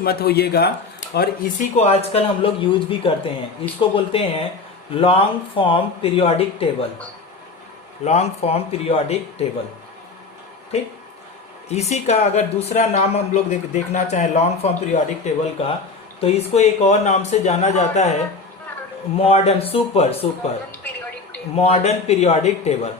मत होइएगा। और इसी को आजकल हम लोग यूज भी करते हैं। इसको बोलते हैं long form periodic table. Long form periodic table, ठीक। इसी का अगर दूसरा नाम हम लोग देखना चाहें लॉन्ग फॉर्म पीरियोडिक टेबल का, तो इसको एक और नाम से जाना जाता है मॉडर्न मॉडर्न पीरियोडिक टेबल।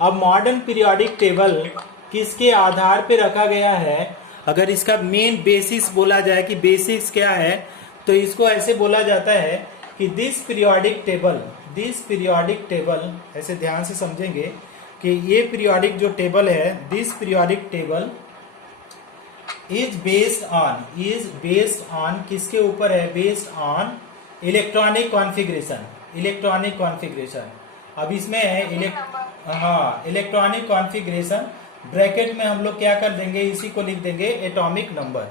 अब मॉडर्न पीरियोडिक टेबल किसके आधार पे रखा गया है? अगर इसका मेन बेसिस बोला जाए कि बेसिस क्या है, तो इसको ऐसे बोला जाता है कि दिस पीरियोडिक टेबल, ऐसे ध्यान से समझेंगे कि ये पीरियोडिक जो टेबल है, this periodic table is based on किसके ऊपर है? Based on electronic configuration. अब इसमें है इलेक्ट्रॉनिक कॉन्फ़िगरेशन, ब्रैकेट में हम लोग क्या कर देंगे, इसी को लिख देंगे एटॉमिक नंबर।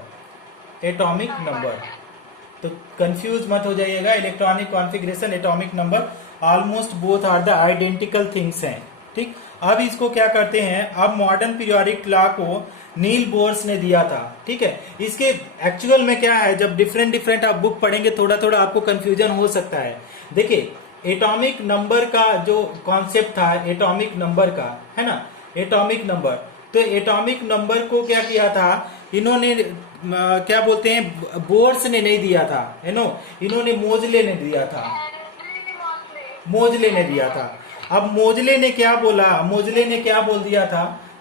तो कंफ्यूज मत हो जाइएगा, electronic configuration, atomic number, almost both are the identical things हैं, ठीक। अब इसको क्या करते हैं, अब मॉडर्न पीरियोडिक लॉ को नील बोर्स ने दिया था, ठीक है। इसके एक्चुअल में क्या है, जब डिफरेंट आप बुक पढ़ेंगे थोड़ा थोड़ा आपको कंफ्यूजन हो सकता है। देखिए, एटॉमिक नंबर का जो कॉन्सेप्ट था, एटॉमिक नंबर का, है ना, एटॉमिक नंबर। तो एटॉमिक नंबर को क्या किया था इन्होंने, क्या बोलते हैं, बोर्स ने नहीं दिया था, है नो, इन्होंने मोजले ने दिया था। अब मोजले ने क्या बोला,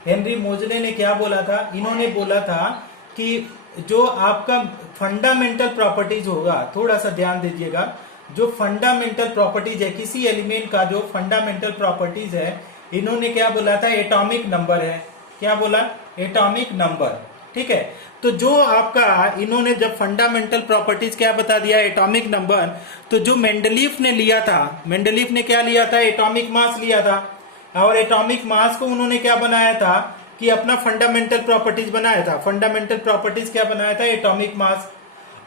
हेनरी मोजले ने क्या बोला था? इन्होंने बोला था कि जो आपका फंडामेंटल प्रॉपर्टीज होगा, थोड़ा सा ध्यान दीजिएगा, जो फंडामेंटल प्रॉपर्टीज है किसी एलिमेंट का, जो फंडामेंटल प्रॉपर्टीज है, इन्होंने क्या बोला था? एटॉमिक नंबर है। क्या बोला? एटॉमिक नंबर, ठीक है। तो जो आपका इन्होंने जब फंडामेंटल प्रॉपर्टीज क्या बता दिया, एटॉमिक नंबर, तो जो मेंडलीफ ने लिया था, मेंडलीफ ने क्या लिया था? एटॉमिक मास लिया था। और एटॉमिक मास को उन्होंने क्या बनाया था कि अपना फंडामेंटल प्रॉपर्टीज बनाया था। फंडामेंटल प्रॉपर्टीज क्या बनाया था? Atomic mass.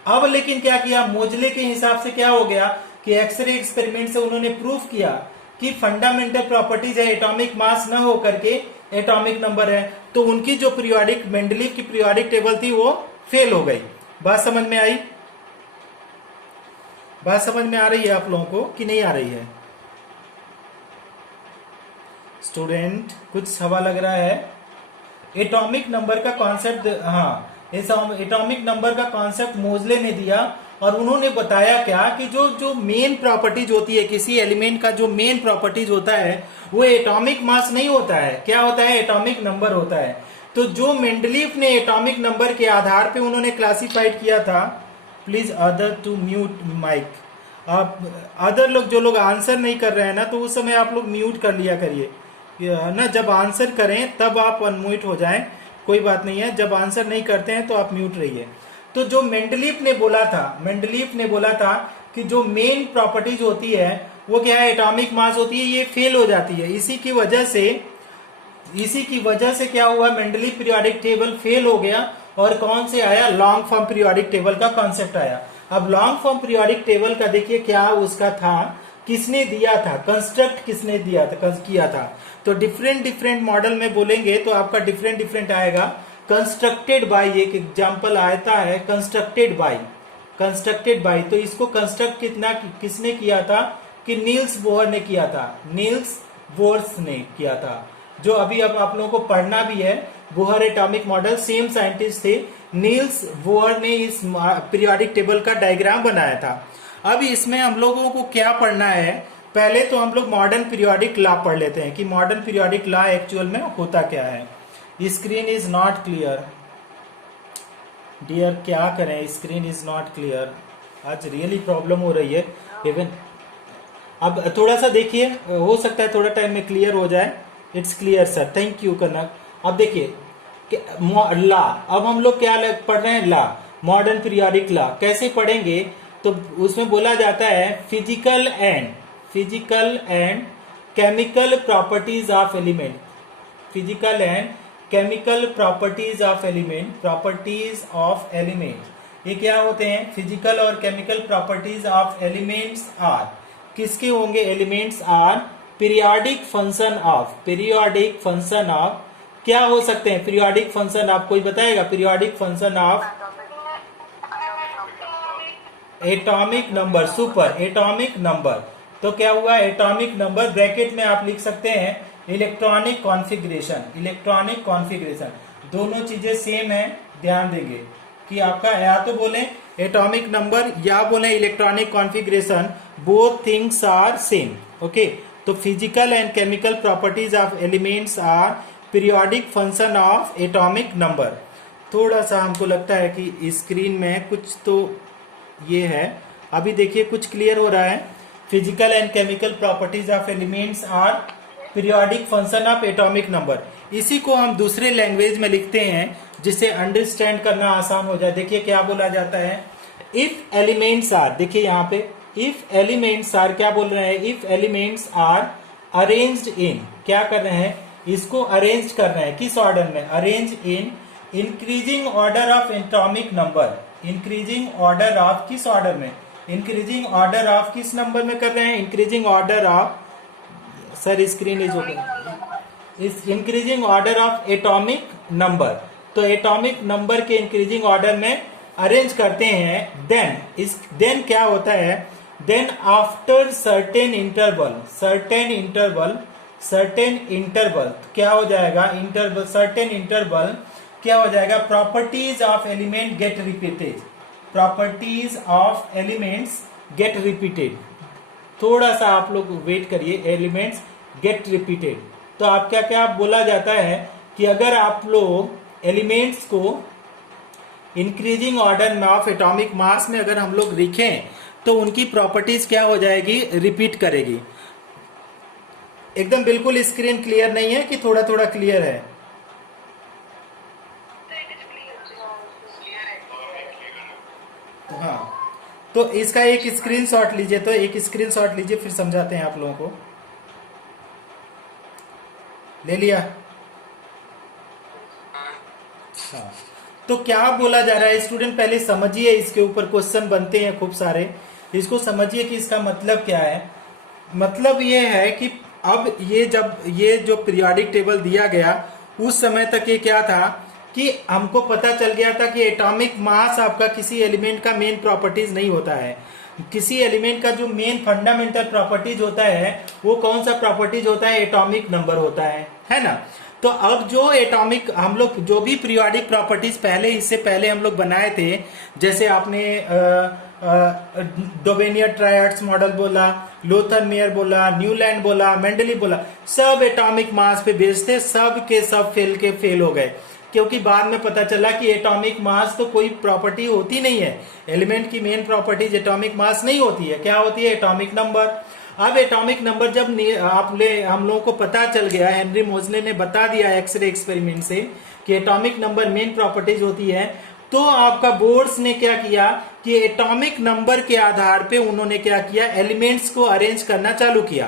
अब लेकिन क्या किया, मोजले के हिसाब से क्या हो गया कि एक्सरे एक्सपेरिमेंट से उन्होंने प्रूफ किया कि फंडामेंटल प्रॉपर्टीज है, एटॉमिक मास न हो करके एटॉमिक नंबर है। तो उनकी जो पीरियोडिक, मेंडलीफ की पीरियोडिक टेबल थी, वो फेल हो गई। बात समझ में आई? बात समझ में आ रही है आप लोगों को कि नहीं आ रही है? स्टूडेंट, कुछ हवा लग रहा है? एटॉमिक नंबर का कॉन्सेप्ट, एटॉमिक नंबर का कॉन्सेप्ट मोजले ने दिया। और उन्होंने बताया क्या कि जो मेन प्रॉपर्टीज होती है किसी एलिमेंट का, जो मेन प्रॉपर्टीज होता है वो एटॉमिक मास नहीं होता है। क्या होता है? एटॉमिक नंबर होता है। तो जो मेंडलीफ ने एटॉमिक नंबर के आधार पे उन्होंने क्लासिफाइड किया था, please other to mute mic. आप अदर लोग, जो लोग आंसर नहीं कर रहे हैं ना, तो उस समय आप लोग म्यूट कर लिया करिए ना। जब आंसर करें तब आप अनम्यूट हो जाएं, कोई बात नहीं है। जब आंसर नहीं करते हैं तो आप म्यूट रहिए। तो जो मेंडलीफ ने बोला था कि जो मेन प्रॉपर्टीज होती है वो क्या है? एटॉमिक मास होती है, ये फेल हो जाती है। इसी की वजह से क्या हुआ, मेंडलीफ पीरियोडिक टेबल फेल हो गया। और कौन से आया? लॉन्ग फॉर्म पीरियोडिक टेबल का कॉन्सेप्ट आया। अब लॉन्ग फॉर्म पीरियोडिक टेबल का देखिए क्या उसका था, किसने दिया था, कंस्ट्रक्ट किसने किया था। तो डिफरेंट मॉडल में बोलेंगे तो आपका डिफरेंट आएगा। कंस्ट्रक्टेड बाय, एक एग्जांपल आता है कंस्ट्रक्टेड बाय। तो इसको कंस्ट्रक्ट किसने किया था कि नील्स बोहर ने किया था। जो अभी अब आप लोगों को पढ़ना भी है, Bohr atomic model, same scientist थे। नील्स बोहर ने इस पीरियोडिक टेबल का डायग्राम बनाया था। अब इसमें हम लोगों को क्या पढ़ना है, पहले तो हम लोग मॉडर्न पीरियोडिक लॉ पढ़ लेते हैं कि मॉडर्न पीरियोडिक लॉ एक्चुअल में होता क्या है। Screen is not clear dear, क्या करें, स्क्रीन इज नॉट क्लियर। आज रियली प्रॉब्लम हो रही है इवन। अब थोड़ा सा देखिए, हो सकता है थोड़ा टाइम में क्लियर हो जाए। It's clear sir, thank you Kanak. अब देखिए लॉ, अब हम लोग क्या पढ़ रहे हैं? Law, modern periodic law. कैसे पढ़ेंगे? तो उसमें बोला जाता है physical and chemical properties of element. Physical and chemical properties of element, ये क्या होते हैं? फिजिकल और chemical properties of elements are, किसके होंगे? Elements are periodic function of क्या हो सकते हैं? पीरियोडिक फंक्शन ऑफ, कोई बताएगा? Periodic function of atomic number, super atomic number. तो क्या हुआ, एटॉमिक नंबर ब्रैकेट में आप लिख सकते हैं इलेक्ट्रॉनिक कॉन्फ़िगरेशन, इलेक्ट्रॉनिक कॉन्फ़िगरेशन, दोनों चीजें सेम है, ध्यान देंगे कि आपका या तो बोले एटॉमिक नंबर या बोले electronic configuration, both things are same. Okay, तो physical and chemical properties of elements are periodic function of atomic number. थोड़ा सा हमको लगता है कि स्क्रीन में कुछ तो ये है, अभी देखिए कुछ क्लियर हो रहा है। Physical and chemical properties of elements are periodic function of atomic number. इसी को हम दूसरे लैंग्वेज में लिखते हैं जिससे अंडरस्टैंड करना आसान हो जाए। देखिए क्या बोला जाता है, इफ एलिमेंट्स आर, देखिए यहाँ पे इफ एलिमेंट्स आर क्या बोल रहे हैं, if elements are arranged in, क्या कर रहे हैं, इसको अरेंज कर रहे हैं किस ऑर्डर में, arrange in increasing order of atomic number, increasing order of किस ऑर्डर में, इंक्रीजिंग ऑर्डर ऑफ किस नंबर में कर रहे हैं, increasing order of, sir screen is open, इस increasing order of atomic number. तो एटॉमिक नंबर के इंक्रीजिंग ऑर्डर में अरेंज करते हैं, देन क्या होता है, then after certain interval, certain interval क्या हो जाएगा, इंटरवल, सर्टेन इंटरवल क्या हो जाएगा, properties of element get repeated, properties of elements get repeated. थोड़ा सा आप लोग वेट करिए, एलिमेंट्स गेट रिपीटेड। तो आप क्या बोला जाता है कि अगर आप लोग एलिमेंट्स को increasing order of atomic mass में अगर हम लोग लिखें तो उनकी प्रॉपर्टीज क्या हो जाएगी, रिपीट करेगी। एकदम बिल्कुल स्क्रीन क्लियर नहीं है कि थोड़ा थोड़ा क्लियर है? हाँ, तो इसका एक स्क्रीनशॉट लीजिए, तो एक स्क्रीनशॉट लीजिए, फिर समझाते हैं आप लोगों को। ले लिया? हाँ, तो क्या बोला जा रहा है स्टूडेंट, पहले समझिए, इसके ऊपर क्वेश्चन बनते हैं खूब सारे, इसको समझिए कि इसका मतलब क्या है। मतलब ये है कि अब ये जब ये जो पीरियोडिक टेबल दिया गया उस समय तक ये क्या था कि हमको पता चल गया था कि एटॉमिक मास आपका किसी एलिमेंट का मेन प्रॉपर्टीज नहीं होता है। किसी एलिमेंट का जो मेन फंडामेंटल प्रॉपर्टीज होता है वो कौन सा प्रॉपर्टीज होता है, एटॉमिक नंबर होता है ना। तो अब जो एटॉमिक हम लोग जो भी पीरियोडिक प्रॉपर्टीज पहले, इससे पहले हम लोग बनाए थे, जैसे आपने डोबेनियर ट्रायड्स मॉडल बोला, लोथर मेयर बोला, न्यूलैंड बोला, मेंडली बोला, सब एटॉमिक मास पे बेस्ड थे, सब के सब फेल हो गए, क्योंकि बाद में पता चला कि एटॉमिक मास तो कोई प्रॉपर्टी होती नहीं है। एलिमेंट की मेन प्रॉपर्टीज एटॉमिक मास नहीं होती है, क्या होती है, एटॉमिक नंबर। अब एटॉमिक नंबर जब हम लोगों को पता चल गया, हेनरी मोजले ने बता दिया एक्सरे एक्सपेरिमेंट से कि एटॉमिक नंबर मेन प्रॉपर्टीज होती है, तो आपका बोर्ड्स ने क्या किया कि एटॉमिक नंबर के आधार पे उन्होंने क्या किया, एलिमेंट्स को अरेंज करना चालू किया।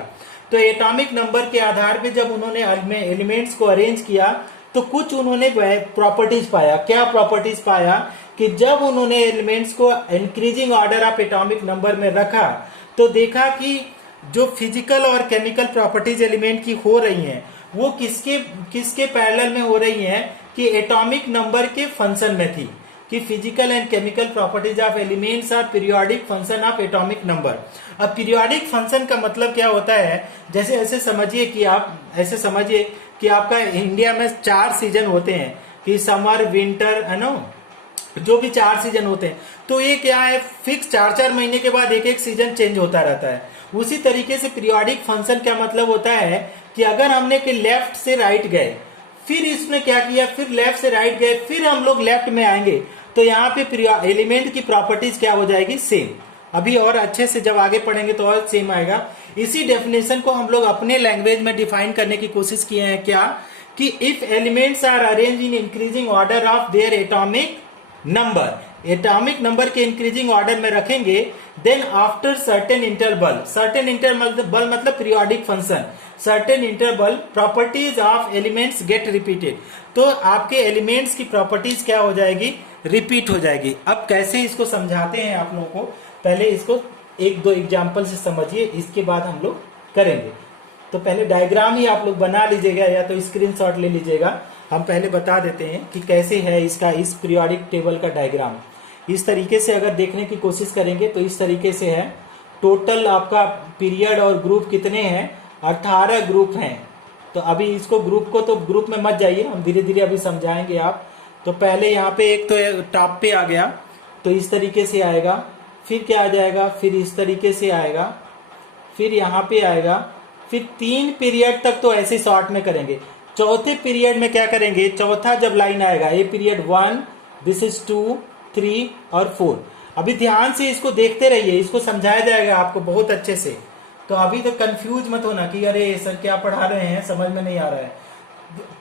तो एटॉमिक नंबर के आधार पे जब उन्होंने एलिमेंट्स को अरेंज किया तो कुछ उन्होंने प्रॉपर्टीज पाया। क्या प्रॉपर्टीज पाया कि जब उन्होंने एलिमेंट्स को increasing order of atomic number में रखा तो देखा कि जो फिजिकल और केमिकल प्रॉपर्टीज एलिमेंट की हो रही हैं वो किसके पैरेलल में हो रही हैं, कि एटॉमिक नंबर के फंक्शन में थी, कि physical and chemical properties of elements are periodic function of atomic number. अब पीरियोडिक फंक्शन का मतलब क्या होता है, जैसे ऐसे समझिए कि आप ऐसे समझिए कि आपका इंडिया में 4 सीजन होते हैं, कि समर, विंटर, है ना, जो भी 4 सीजन होते हैं, तो ये क्या है, फिक्स 4-4 महीने के बाद एक सीजन चेंज होता रहता है। उसी तरीके से पीरियोडिक फंक्शन का मतलब होता है कि अगर हमने कि लेफ्ट से राइट गए, फिर इसने क्या किया, फिर लेफ्ट से राइट गए, फिर हम लोग लेफ्ट में आएंगे, तो यहाँ पे एलिमेंट की प्रॉपर्टीज क्या हो जाएगी, सेम। अभी और अच्छे से जब आगे पढ़ेंगे तो और सेम आएगा। इसी डेफिनेशन को हम लोग अपने लैंग्वेज में डिफाइन करने की कोशिश किए हैं, क्या, कि if elements are arrange in increasing order of their atomic number, atomic number के इंक्रीजिंग ऑर्डर में रखेंगे, then after certain interval, certain interval मतलब periodic function, certain interval properties of elements get repeated, तो आपके एलिमेंट्स की properties क्या हो जाएगी, रिपीट हो जाएगी। अब कैसे इसको समझाते हैं आप लोगों को, पहले इसको 1-2 एग्जाम्पल से समझिए, इसके बाद हम लोग करेंगे। तो पहले डायग्राम ही आप लोग बना लीजिएगा या तो स्क्रीनशॉट ले लीजिएगा। हम पहले बता देते हैं कि कैसे है इसका, इस पीरियोडिक टेबल का डायग्राम। इस तरीके से अगर देखने की कोशिश करेंगे तो इस तरीके से है। टोटल आपका पीरियड और ग्रुप कितने हैं? 18 ग्रुप हैं। तो अभी इसको ग्रुप को तो ग्रुप में मत जाइए, हम धीरे धीरे अभी समझाएंगे आप। तो पहले यहाँ पे एक तो टॉप पे आ गया, तो इस तरीके से आएगा। फिर क्या आ जाएगा? फिर इस तरीके से आएगा, फिर यहाँ पे आएगा। फिर 3 पीरियड तक तो ऐसे शॉर्ट में करेंगे। चौथे पीरियड में क्या करेंगे? चौथा जब लाइन आएगा, ये पीरियड 1, दिस इज 2, 3 और 4। अभी ध्यान से इसको देखते रहिए, इसको समझाया जाएगा आपको बहुत अच्छे से। तो अभी तो कंफ्यूज मत होना कि अरे सर क्या पढ़ा रहे हैं, समझ में नहीं आ रहा है।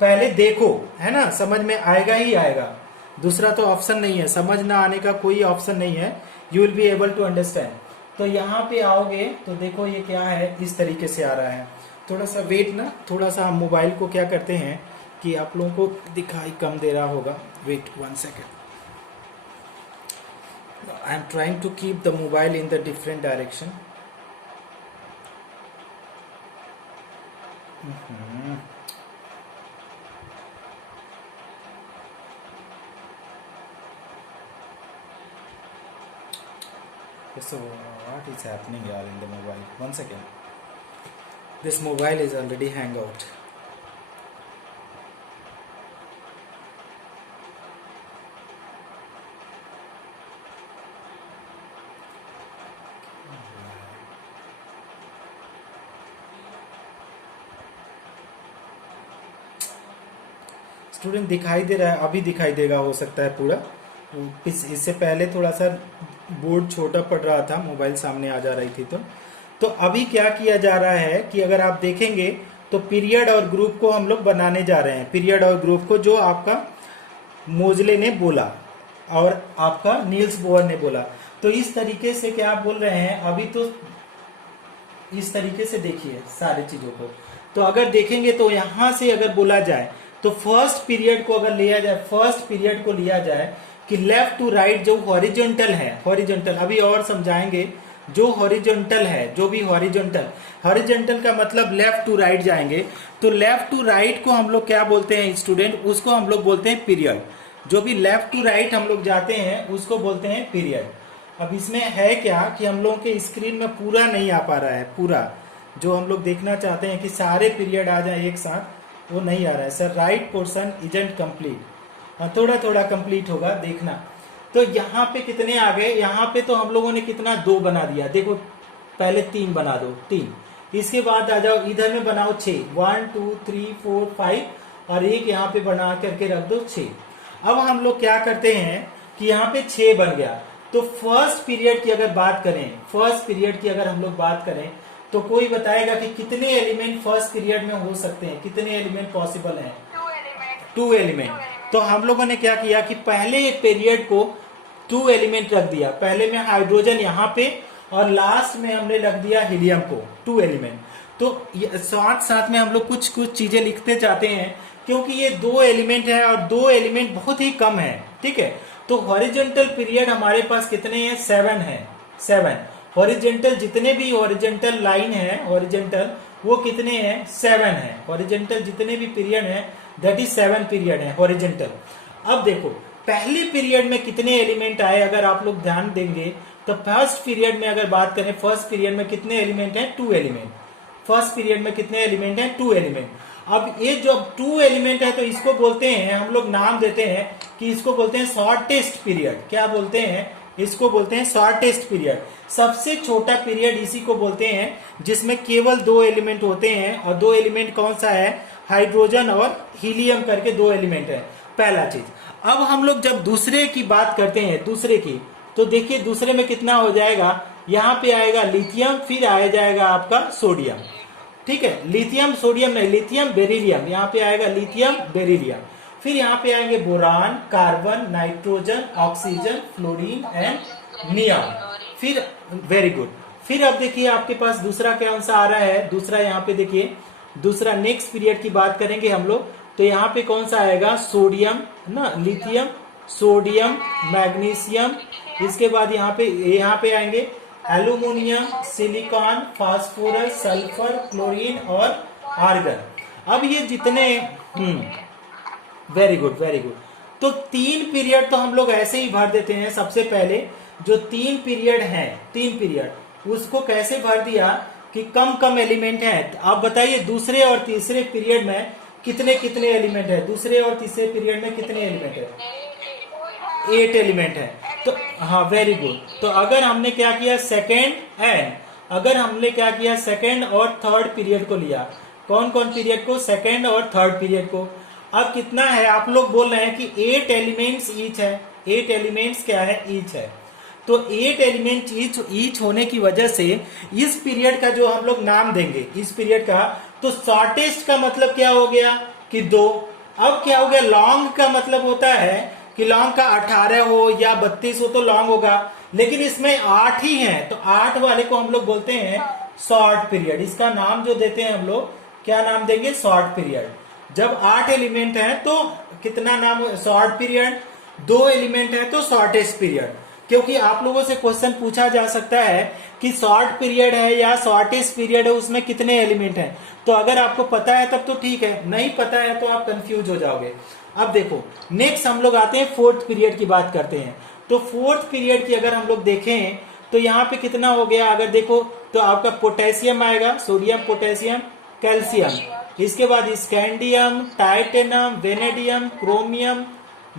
पहले देखो, है ना, समझ में आएगा ही आएगा। दूसरा तो ऑप्शन नहीं है, समझ ना आने का कोई ऑप्शन नहीं है। You will be able to understand. तो यहाँ पे आओगे तो देखो ये क्या है, इस तरीके से आ रहा है। थोड़ा सा वेट ना, थोड़ा सा हम मोबाइल को क्या करते हैं कि आप लोगों को दिखाई कम दे रहा होगा। Wait 1 second, I am trying to keep the mobile in the different direction. So what is happening here in the mobile? 1 second. This mobile is already hang out. Student दिखाई दे रहा है? अभी दिखाई देगा, हो सकता है पूरा। इससे पहले थोड़ा सा बोर्ड छोटा पड़ रहा था, मोबाइल सामने आ जा रही थी। तो अभी क्या किया जा रहा है कि अगर आप देखेंगे तो पीरियड और ग्रुप को हम लोग बनाने जा रहे हैं। पीरियड और ग्रुप को जो आपका मोजले ने बोला और आपका नील्स बोर ने बोला। तो इस तरीके से क्या आप बोल रहे हैं, अभी तो इस तरीके से देखिए सारी चीजों को। तो अगर देखेंगे तो यहां से अगर बोला जाए तो फर्स्ट पीरियड को अगर लिया जाए, फर्स्ट पीरियड को लिया जाए कि लेफ्ट टू राइट जो हॉरिजॉन्टल है, हॉरिजॉन्टल अभी और समझाएंगे। जो हॉरिजॉन्टल है, जो भी हॉरिजॉन्टल, हॉरिजॉन्टल का मतलब लेफ्ट टू राइट जाएंगे। तो लेफ्ट टू राइट को हम लोग क्या बोलते हैं स्टूडेंट? उसको हम लोग बोलते हैं पीरियड। जो भी लेफ्ट टू राइट हम लोग जाते हैं उसको बोलते हैं पीरियड। अब इसमें है क्या कि हम लोगों के स्क्रीन में पूरा नहीं आ पा रहा है, पूरा जो हम लोग देखना चाहते हैं कि सारे पीरियड आ जाए एक साथ, वो नहीं आ रहा है sir. Right portion isn't complete, थोड़ा थोड़ा कंप्लीट होगा, देखना। तो यहाँ पे कितने आ गए? यहाँ पे तो हम लोगों ने कितना 2 बना दिया। देखो पहले 3 बना दो, 3। इसके बाद आ जाओ इधर में बनाओ 6, 1 2 3 4 5 और एक यहाँ पे बना करके रख दो 6। अब हम लोग क्या करते हैं कि यहाँ पे 6 बन गया। तो फर्स्ट पीरियड की अगर बात करें, फर्स्ट पीरियड की अगर हम लोग बात करें तो कोई बताएगा कि कितने एलिमेंट फर्स्ट पीरियड में हो सकते हैं, कितने एलिमेंट पॉसिबल हैं? 2 एलिमेंट। तो हम लोगों ने क्या किया कि पहले एक पीरियड को 2 एलिमेंट रख दिया। पहले में हाइड्रोजन यहाँ पे और लास्ट में हमने रख दिया हीलियम को, 2 एलिमेंट। तो साथ साथ में हम लोग कुछ कुछ चीजें लिखते जाते हैं क्योंकि ये 2 एलिमेंट है और 2 एलिमेंट बहुत ही कम है, ठीक है। तो हॉरिजॉन्टल पीरियड हमारे पास कितने हैं? 7 है, 7। हॉरिजॉन्टल जितने भी हॉरिजॉन्टल लाइन है, हॉरिजॉन्टल वो कितने हैं? 7 है। हॉरिजॉन्टल जितने भी पीरियड है दैट इज 7 पीरियड है हॉरिजॉन्टल। अब देखो पहले पीरियड में कितने एलिमेंट आए, अगर आप लोग ध्यान देंगे तो फर्स्ट पीरियड में अगर बात करें, फर्स्ट पीरियड में कितने एलिमेंट हैं? 2 एलिमेंट। फर्स्ट पीरियड में कितने एलिमेंट हैं? 2 एलिमेंट। अब ये जो 2 एलिमेंट है तो इसको बोलते हैं, हम लोग नाम देते हैं कि इसको बोलते हैं शॉर्टेस्ट पीरियड। क्या बोलते हैं? इसको बोलते हैं शॉर्टेस्ट पीरियड। सबसे छोटा पीरियड इसी को बोलते हैं जिसमें केवल 2 एलिमेंट होते हैं। और 2 एलिमेंट कौन सा है? हाइड्रोजन और हीलियम करके 2 एलिमेंट है, पहला चीज। अब हम लोग जब दूसरे की बात करते हैं, दूसरे की, तो देखिए दूसरे में कितना हो जाएगा? यहाँ पे आएगा लिथियम, फिर आ जाएगा आपका सोडियम, ठीक है। लिथियम सोडियम नहीं, लिथियम बेरिलियम, यहाँ पे आएगा लिथियम बेरिलियम। फिर यहाँ पे आएंगे boron, carbon, nitrogen, oxygen, fluorine and neon. फिर वेरी गुड। फिर अब देखिए आपके पास दूसरा कौन सा आ रहा है? दूसरा यहाँ पे देखिए, दूसरा नेक्स्ट पीरियड की बात करेंगे हम लोग तो यहाँ पे कौन सा आएगा? सोडियम ना, लिथियम, सोडियम, मैग्नीशियम। इसके बाद यहाँ पे आएंगे aluminium, silicon, phosphorus, sulphur, chlorine और आर्गन। अब ये जितने वेरी गुड, वेरी गुड। तो 3 पीरियड तो हम लोग ऐसे ही भर देते हैं। सबसे पहले जो 3 पीरियड है, 3 पीरियड उसको कैसे भर दिया कि कम कम एलिमेंट है। आप बताइए दूसरे और तीसरे पीरियड में कितने कितने एलिमेंट है? दूसरे और तीसरे पीरियड में कितने एलिमेंट है? 8 एलिमेंट है। तो हाँ, वेरी गुड। तो अगर हमने क्या किया सेकेंड और थर्ड पीरियड को लिया, कौन कौन पीरियड को? सेकेंड और थर्ड पीरियड को। अब कितना है? आप लोग बोल रहे हैं कि 8 एलिमेंट्स ईच है। 8 एलिमेंट्स क्या है? ईच है। तो 8 एलिमेंट ईच होने की वजह से इस पीरियड का जो हम लोग नाम देंगे, इस पीरियड का, तो शॉर्टेस्ट का मतलब क्या हो गया कि 2। अब क्या हो गया? लॉन्ग का मतलब होता है कि लॉन्ग का 18 हो या 32 हो तो लॉन्ग होगा, लेकिन इसमें 8 ही है, तो 8 वाले को हम लोग बोलते हैं शॉर्ट पीरियड। इसका नाम जो देते हैं हम लोग, क्या नाम देंगे? Short period. जब 8 एलिमेंट है तो कितना नाम? Short period. 2 एलिमेंट है तो शॉर्टेस्ट पीरियड। क्योंकि आप लोगों से क्वेश्चन पूछा जा सकता है कि शॉर्ट पीरियड है या शॉर्टेस्ट पीरियड है, उसमें कितने एलिमेंट हैं। तो अगर आपको पता है तब तो ठीक है, नहीं पता है तो आप कंफ्यूज हो जाओगे। अब देखो, नेक्स्ट हम लोग आते हैं फोर्थ पीरियड की बात करते हैं। तो फोर्थ पीरियड की अगर हम लोग देखें तो यहाँ पे कितना हो गया? अगर देखो तो आपका पोटेशियम आएगा, सोडियम, पोटेशियम, कैल्शियम, इसके बाद स्कैंडियम, टाइटेनम, वेनेडियम, क्रोमियम,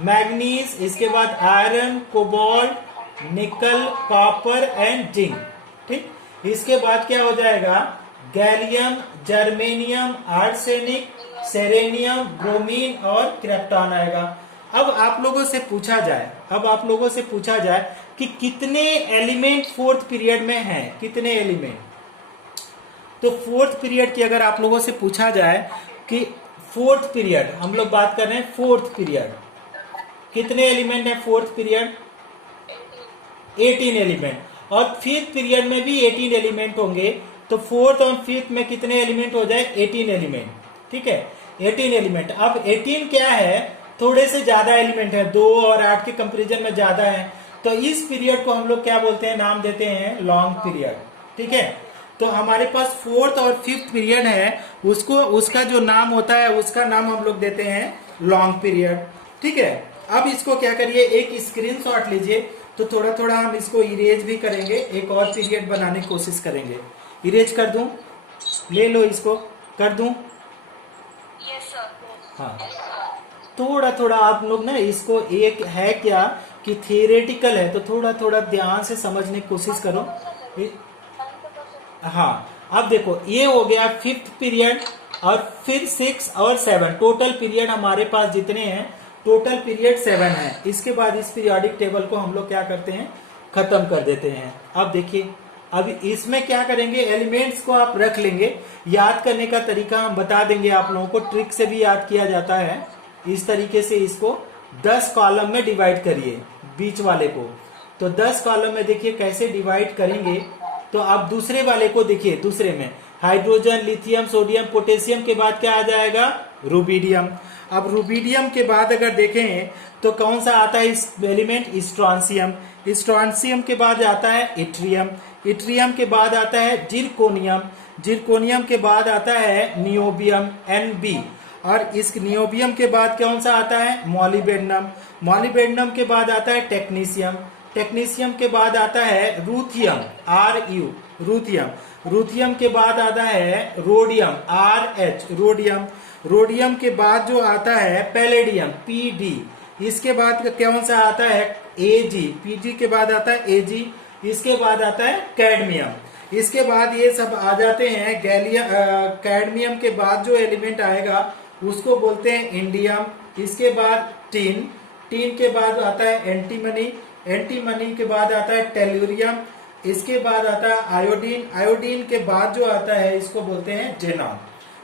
मैग्नीज, इसके बाद आयरन, कोबाल्ट, निकल, कॉपर एंड जिंक। ठीक, इसके बाद क्या हो जाएगा? गैलियम, जर्मेनियम, आर्सेनिक, सेरेनियम, ब्रोमीन और क्रिप्टॉन आएगा। अब आप लोगों से पूछा जाए कि कितने एलिमेंट फोर्थ पीरियड में हैं, कितने एलिमेंट? तो फोर्थ पीरियड की अगर आप लोगों से पूछा जाए कि फोर्थ पीरियड, हम लोग बात कर रहे हैं फोर्थ पीरियड, कितने एलिमेंट है फोर्थ पीरियड? 18 एलिमेंट। और फिफ्थ पीरियड में भी 18 एलिमेंट होंगे। तो फोर्थ और फिफ्थ में कितने एलिमेंट हो जाए? 18 एलिमेंट। ठीक है, 18 एलिमेंट। अब 18 क्या है? थोड़े से ज्यादा एलिमेंट है, 2 और 8 के कंपेरिजन में ज्यादा है। तो इस पीरियड को हम लोग क्या बोलते हैं? नाम देते हैं लॉन्ग पीरियड। ठीक है, तो हमारे पास फोर्थ और फिफ्थ पीरियड है, उसका जो नाम होता है उसका नाम हम लोग देते हैं लॉन्ग पीरियड। ठीक है, अब इसको क्या करिए, एक स्क्रीनशॉट लीजिए। तो थोड़ा थोड़ा हम इसको इरेज भी करेंगे, एक और पीरियड बनाने की कोशिश करेंगे। इरेज कर दूं? ले लो, इसको कर दूं? Yes sir. हाँ, थोड़ा थोड़ा आप लोग ना इसको, एक है क्या कि थियोरेटिकल है, तो थोड़ा थोड़ा ध्यान से समझने की कोशिश करो। हाँ, अब देखो ये हो गया फिफ्थ पीरियड, और फिर 6 और 7, टोटल पीरियड हमारे पास जितने हैं, टोटल पीरियड 7 है। इसके बाद इस पीरियोडिक टेबल को हम लोग क्या करते हैं? खत्म कर देते हैं। अब देखिए, अब इसमें क्या करेंगे? एलिमेंट्स को आप रख लेंगे। याद करने का तरीका हम बता देंगे आप लोगों को, ट्रिक से भी याद किया जाता है। इस तरीके से इसको 10 कॉलम में डिवाइड करिए, बीच वाले को। तो 10 कॉलम में देखिए कैसे डिवाइड करेंगे। तो आप दूसरे वाले को देखिए, दूसरे में हाइड्रोजन, लिथियम, सोडियम, पोटेशियम के बाद क्या आ जाएगा? रुबिडियम। अब रुबिडियम के बाद अगर देखें तो कौन सा आता है इस एलिमेंट? स्ट्रॉन्सियम। स्ट्रॉन्सियम के बाद आता है इट्रियम। इट्रियम के बाद आता है जिरकोनियम। जिरकोनियम के बाद आता है नियोबियम, Nb। और इस नियोबियम के बाद कौन सा आता है? मॉलिबेडनम। मॉलिबेडनम के बाद आता है टेक्नीशियम। टेक्नीशियम के बाद आता है रूथियम, Ru, रूथियम। रूथियम के बाद आता है रोडियम, Rh, रोडियम। रोडियम के बाद जो आता है पैलेडियम, Pd। इसके बाद कौन सा आता है? Ag। Pg के बाद आता है Ag। इसके बाद आता है कैडमियम। इसके बाद ये सब आ जाते हैं गैलियम। कैडमियम के बाद जो एलिमेंट आएगा उसको बोलते हैं इंडियम। इसके बाद टिन। टिन के बाद आता है एंटीमनी। एंटीमनी के बाद आता है टेल्यूरियम। इसके बाद आता है आयोडीन। आयोडीन के बाद जो आता है इसको बोलते हैं जेनॉन।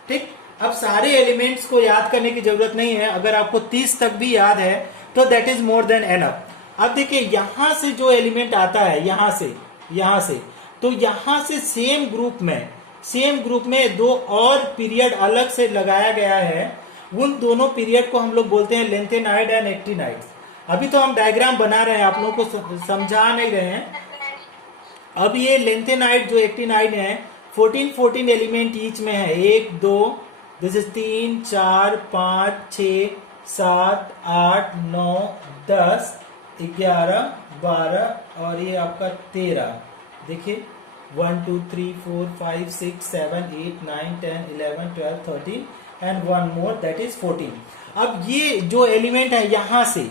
ठीक, अब सारे एलिमेंट्स को याद करने की जरूरत नहीं है। अगर आपको 30 तक भी याद है तो that is more than enough. अब देखिए यहां से जो एलिमेंट आता है, यहां से तो यहां से सेम ग्रुप में 2 और पीरियड अलग से लगाया गया है। उन दोनों पीरियड को हम लोग बोलते हैं लेंथेनाइड एंड एक्टिनाइड। अभी तो हम डायग्राम बना रहे हैं, आप लोगों को समझा नहीं रहे हैं। अब ये लेंथेनाइड जो एक्टिनाइड है 14 एलिमेंट ईच में है। 1 2 दिस इज 3 4 5 6 7, 8, 9, 10, 11, 12 और ये आपका 13। देखिए 1, 2, 3, 4, 5, 6, 7, 8, 9, 10, 11, 12, 13 and one more that is 14। अब ये जो एलिमेंट है यहां से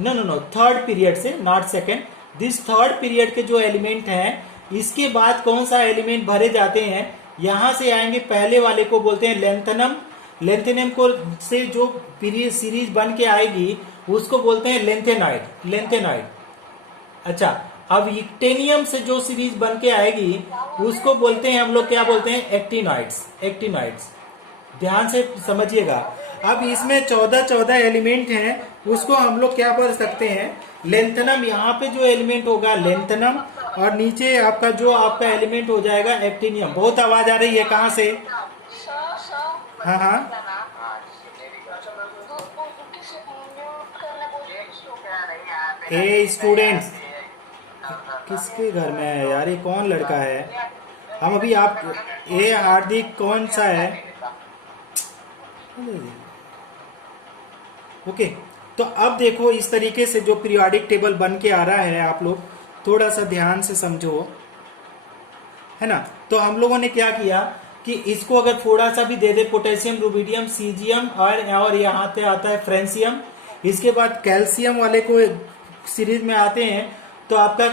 नो थर्ड पीरियड से, not second, this third period के जो एलिमेंट हैं इसके बाद कौन सा एलिमेंट भरे जाते हैं, यहां से आएंगे। पहले वाले को बोलते हैं लेंथनम। लेंथेनम को से जो पीरियड सीरीज बन के आएगी उसको बोलते हैं लेंथेनाइड। अच्छा, अब एक्टेनियम से जो सीरीज बन के आएगी उसको बोलते हैं हम लोग, क्या बोलते हैं, एक्टिनॉइड्स। ध्यान से समझिएगा। अब इसमें 14 एलिमेंट हैं, उसको हम लोग क्या बोल सकते हैं, लेंथनम। यहाँ पे जो एलिमेंट होगा लेंथनम और नीचे आपका जो आपका एलिमेंट हो जाएगा एक्टिनियम। बहुत आवाज आ रही है, कहाँ से? हाँ ए स्टूडेंट्स, किसके घर में है यार, ये कौन लड़का है? हम अभी आप ए हार्दिक कौन सा है? ओके, तो अब देखो इस तरीके से जो पीरियोडिक टेबल बन के आ रहा है, आप लोग थोड़ा सा ध्यान से समझो, है ना। तो हम लोगों ने क्या किया कि इसको अगर थोड़ा सा भी दे दे, पोटेशियम, रुबिडियम, सीजियम और यहाँ पे आता है फ्रेंसियम। इसके बाद कैल्शियम वाले को सीरीज में आते हैं तो आपका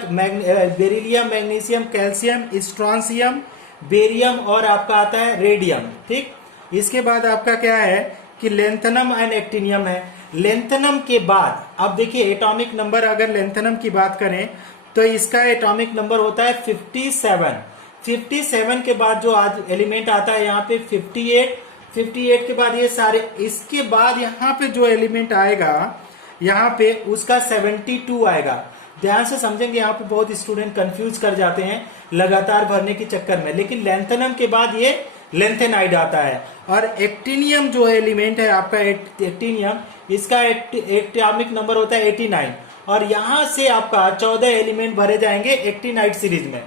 beryllium, magnesium, calcium, strontium, barium और आपका आता है रेडियम। ठीक, इसके बाद आपका क्या है कि लेंथनम एंड एक्टिनियम है। लेंथनम के बाद अब देखिए एटॉमिक नंबर, अगर लेंथनम की बात करें तो इसका एटॉमिक नंबर होता है 57। 57 के बाद जो आज एलिमेंट आता है यहाँ पे 58 के बाद ये सारे, इसके बाद यहाँ पे जो एलिमेंट आएगा यहाँ पे उसका 72 आएगा। ध्यान से समझेंगे, यहाँ पे बहुत स्टूडेंट कंफ्यूज कर जाते हैं लगातार भरने के चक्कर में, लेकिन लेंथनम के बाद ये लेंथेनाइड आता है। और एक्टिनियम जो एलिमेंट है आपका एक्टिनियम, इसका एटॉमिक नंबर होता है 89 और यहां से आपका 14 एलिमेंट भरे जाएंगे एक्टिनाइड सीरीज में।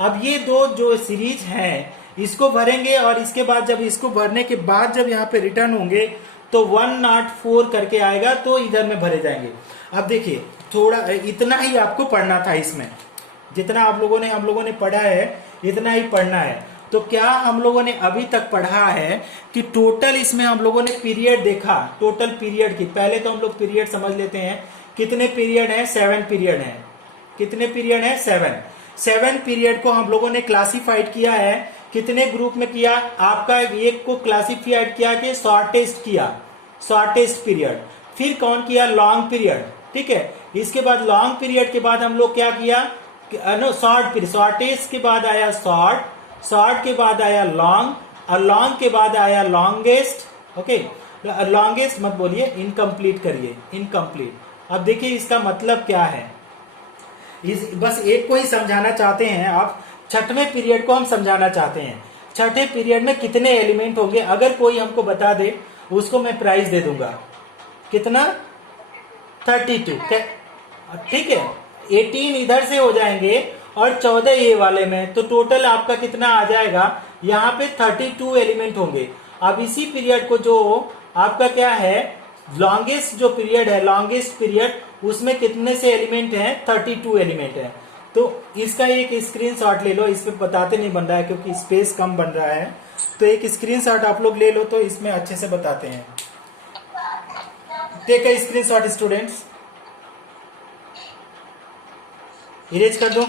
अब ये दो जो सीरीज हैं इसको भरेंगे और इसके बाद जब इसको भरने के बाद जब यहाँ पे रिटर्न होंगे तो 104 करके आएगा, तो इधर में भरे जाएंगे। अब देखिए थोड़ा इतना ही आपको पढ़ना था, इसमें जितना हम लोगों ने पढ़ा है इतना ही पढ़ना है। तो क्या हम लोगों ने अभी तक पढ़ा है कि टोटल इसमें हम लोगों ने पीरियड देखा, टोटल पीरियड की। पहले तो हम लोग पीरियड समझ लेते हैं, कितने पीरियड हैं, 7 पीरियड हैं। कितने पीरियड हैं, 7 पीरियड को हम लोगों ने क्लासिफाइड किया है। कितने ग्रुप में किया, आपका एक को क्लासिफाइड किया कि शॉर्टेस्ट किया, शॉर्टेस्ट पीरियड। फिर कौन किया, लॉन्ग पीरियड। ठीक है, इसके बाद लॉन्ग पीरियड के बाद हम लोग क्या किया, शॉर्ट पीरियड, शॉर्टेस्ट के बाद आया शॉर्ट के बाद आया लॉन्ग और लॉन्ग के बाद आया लॉन्गेस्ट। ओके, लॉन्गेस्ट मत बोलिए, इनकम्प्लीट करिए, इनकम्प्लीट। अब देखिए इसका मतलब क्या है, बस एक को ही समझाना चाहते हैं आप, छठवें पीरियड को हम समझाना चाहते हैं। छठे पीरियड में कितने एलिमेंट होंगे, अगर कोई हमको बता दे उसको मैं प्राइज दे दूंगा। कितना, 32। ठीक है, 18 इधर से हो जाएंगे और 14 ये वाले में, तो टोटल आपका कितना आ जाएगा, यहाँ पे 32 एलिमेंट होंगे। अब इसी पीरियड को जो आपका क्या है, लॉन्गेस्ट जो पीरियड है, लॉन्गेस्ट पीरियड, उसमें कितने से एलिमेंट हैं, 32 एलिमेंट हैं। तो इसका एक स्क्रीनशॉट ले लो, इसमें बताते नहीं बन रहा है क्योंकि स्पेस कम बन रहा है, तो एक स्क्रीनशॉट आप लोग ले लो तो इसमें अच्छे से बताते हैं। Take a screenshot students, erase कर दो।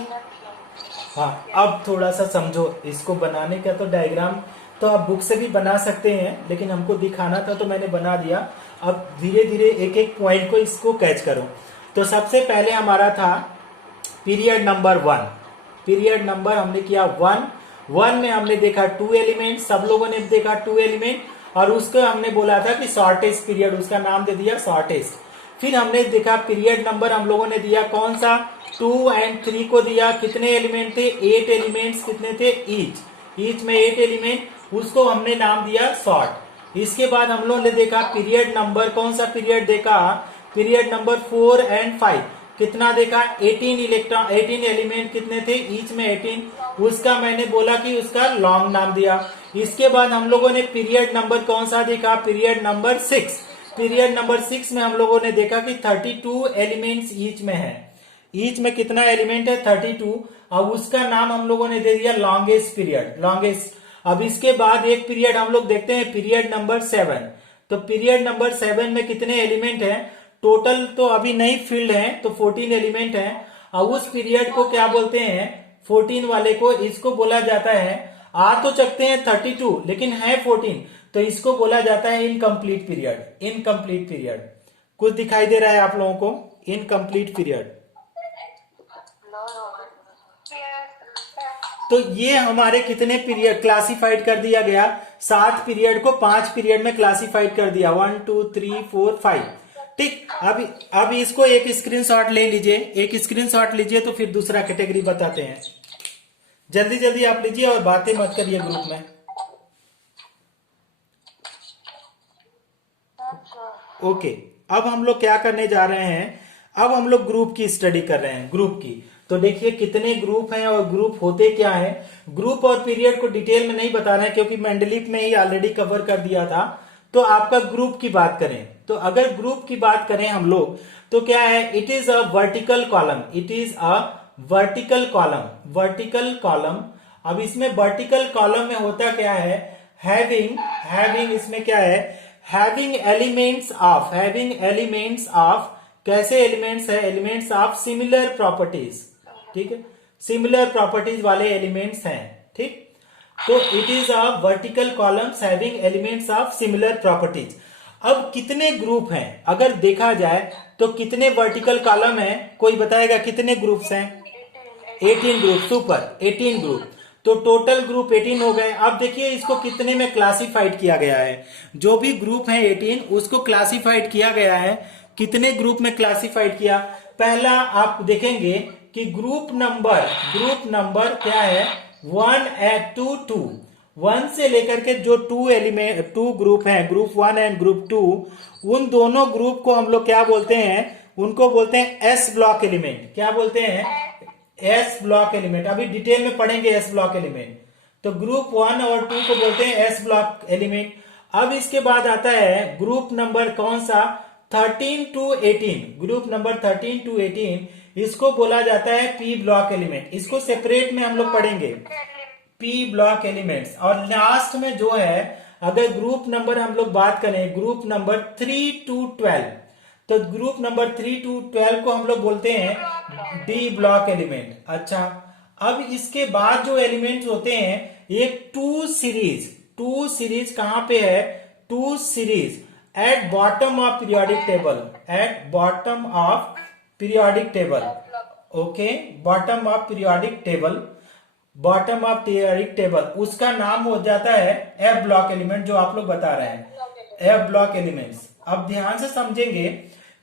हाँ, अब थोड़ा सा समझो इसको बनाने का। तो डायग्राम तो आप बुक से भी बना सकते हैं, लेकिन हमको दिखाना था तो मैंने बना दिया। अब धीरे धीरे एक एक पॉइंट को इसको कैच करो। तो सबसे पहले हमारा था पीरियड नंबर 1। पीरियड नंबर हमने किया 1 में हमने देखा 2 एलिमेंट, सब लोगों ने देखा 2 एलिमेंट, और उसको हमने बोला था कि शॉर्टेस्ट पीरियड, उसका नाम दे दिया शॉर्टेस्ट। फिर हमने देखा पीरियड नंबर हम लोगों ने दिया कौन सा, 2 एंड 3 को दिया। कितने एलिमेंट थे, 8 एलिमेंट्स। कितने थे, ईच में 8 एलिमेंट, उसको हमने नाम दिया शॉर्ट। इसके बाद हम लोगों ने देखा पीरियड नंबर, कौन सा पीरियड देखा, पीरियड नंबर 4 एंड 5। कितना देखा, 18 एलिमेंट कितने थे, ईच में 18, उसका मैंने बोला कि उसका लॉन्ग नाम दिया। इसके बाद हम लोगों ने पीरियड नंबर कौन सा देखा, पीरियड नंबर 6। पीरियड नंबर 6 में हम लोगों ने देखा कि 32 एलिमेंट्स ईच में है। ईच में कितना एलिमेंट है, 32। अब उसका नाम हम लोगों ने दे दिया लॉन्गेस्ट पीरियड, लॉन्गेस्ट। अब इसके बाद एक पीरियड हम लोग देखते हैं, पीरियड नंबर 7। तो पीरियड नंबर 7 में कितने एलिमेंट हैं, टोटल तो अभी नहीं फिल्ड है, तो 14 एलिमेंट है। अब उस पीरियड को क्या बोलते हैं, 14 वाले को, इसको बोला जाता है, आ तो सकते हैं 32 लेकिन है 14, तो इसको बोला जाता है इनकम्प्लीट पीरियड। इनकम्प्लीट पीरियड कुछ दिखाई दे रहा है आप लोगों को, इनकम्प्लीट पीरियड। तो ये हमारे कितने पीरियड क्लासिफाइड कर दिया गया, 7 पीरियड को 5 पीरियड में क्लासिफाइड कर दिया, 1 2 3 4 5। ठीक, अब इसको एक स्क्रीनशॉट ले लीजिए, एक स्क्रीनशॉट लीजिए, तो फिर दूसरा कैटेगरी बताते हैं। जल्दी जल्दी आप लीजिए और बातें मत करिए ग्रुप में। ओके, अब हम लोग क्या करने जा रहे हैं, अब हम लोग ग्रुप की स्टडी कर रहे हैं, ग्रुप की। तो देखिए कितने ग्रुप हैं और ग्रुप होते क्या है। ग्रुप और पीरियड को डिटेल में नहीं बताना है क्योंकि मेंडलीफ में ही ऑलरेडी कवर कर दिया था। तो आपका ग्रुप की बात करें, तो अगर ग्रुप की बात करें हम लोग, तो क्या है, it is a vertical column, it is a vertical column, vertical column. अब इसमें वर्टिकल कॉलम में होता क्या है, हैविंग इसमें क्या है, having elements of, having elements of, कैसे एलिमेंट्स है, एलिमेंट्स ऑफ सिमिलर प्रॉपर्टीज। ठीक है, सिमिलर प्रॉपर्टीज वाले एलिमेंट्स हैं। ठीक, तो it is a vertical columns having elements of similar properties. अब कितने ग्रुप हैं अगर देखा जाए तो कितने वर्टिकल कॉलम हैं, कोई बताएगा कितने ग्रुप्स हैं, 18 ग्रुप, सुपर 18 ग्रुप। तो टोटल ग्रुप 18 हो गए। अब देखिए इसको कितने में क्लासिफाइड किया गया है, जो भी ग्रुप है 18 उसको क्लासिफाइड किया गया है, कितने ग्रुप में क्लासिफाइड किया। पहला आप देखेंगे कि ग्रुप नंबर क्या है, 1 to 2, 1 से लेकर के जो 2 ग्रुप हैं, ग्रुप 1 एंड ग्रुप 2, उन दोनों ग्रुप को हम लोग क्या बोलते हैं, उनको बोलते हैं एस ब्लॉक एलिमेंट। क्या बोलते हैं, एस ब्लॉक एलिमेंट। अभी डिटेल में पढ़ेंगे एस ब्लॉक एलिमेंट। तो ग्रुप 1 और 2 को बोलते हैं एस ब्लॉक एलिमेंट। अब इसके बाद आता है ग्रुप नंबर कौन सा, 13 to 18, ग्रुप नंबर 13 to 18, इसको बोला जाता है पी ब्लॉक एलिमेंट। इसको सेपरेट में हम लोग पढ़ेंगे, पी ब्लॉक एलिमेंट्स। और लास्ट में जो है, अगर ग्रुप नंबर हम लोग बात करें, ग्रुप नंबर 3 to 12, तो ग्रुप नंबर 3 to 12 को हम लोग बोलते हैं डी ब्लॉक एलिमेंट। अच्छा, अब इसके बाद जो एलिमेंट्स होते हैं, एक टू सीरीज कहां पे है, two series at bottom of periodic table, at bottom of periodic table. Okay, bottom of periodic table, bottom of periodic table, उसका नाम हो जाता है एफ ब्लॉक एलिमेंट, जो आप लोग बता रहे हैं एफ ब्लॉक एलिमेंट्स। अब ध्यान से समझेंगे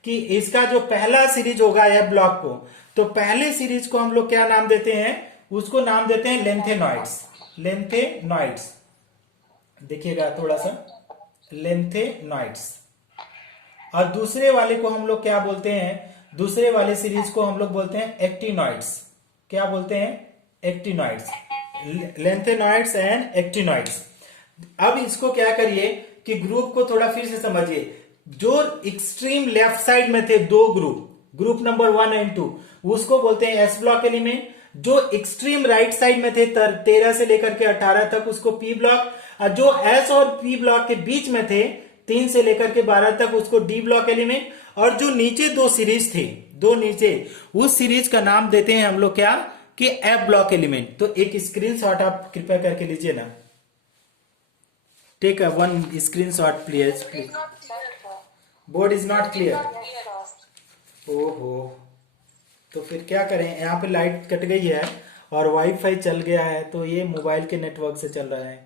कि इसका जो पहला सीरीज होगा एफ ब्लॉक को, तो पहले सीरीज को हम लोग क्या नाम देते हैं, उसको नाम देते हैं लेंथेनॉइड्स, लेंथेनॉइड्स। देखिएगा थोड़ा सा, लेंथेनॉइड्स। और दूसरे वाले को हम लोग क्या बोलते हैं, दूसरे वाले सीरीज को हम लोग बोलते हैं एक्टिनॉइड्स। क्या बोलते हैं, एक्टिनॉइड्स, लेंथेनॉइड्स एंड एक्टिनॉइड्स। अब इसको क्या करिए कि ग्रुप को थोड़ा फिर से समझिए। जो एक्सट्रीम लेफ्ट साइड में थे दो ग्रुप, ग्रुप नंबर 1 एंड 2, उसको बोलते हैं एस ब्लॉक एलिमेंट। जो एक्सट्रीम राइट साइड में थे 13 से लेकर के 18 तक, उसको पी ब्लॉक। और जो एस और पी ब्लॉक के बीच में थे 3 से लेकर के 12 तक, उसको डी ब्लॉक एलिमेंट। और जो नीचे दो सीरीज थे, दो नीचे, उस सीरीज का नाम देते हैं हम लोग क्या, कि एफ ब्लॉक एलिमेंट। तो एक स्क्रीनशॉट आप कृपया करके लीजिए ना, take one screenshot please. Board is not clear. ओहो, तो फिर क्या करें, यहाँ पे लाइट कट गई है और वाईफाई चल गया है, तो ये मोबाइल के नेटवर्क से चल रहा है।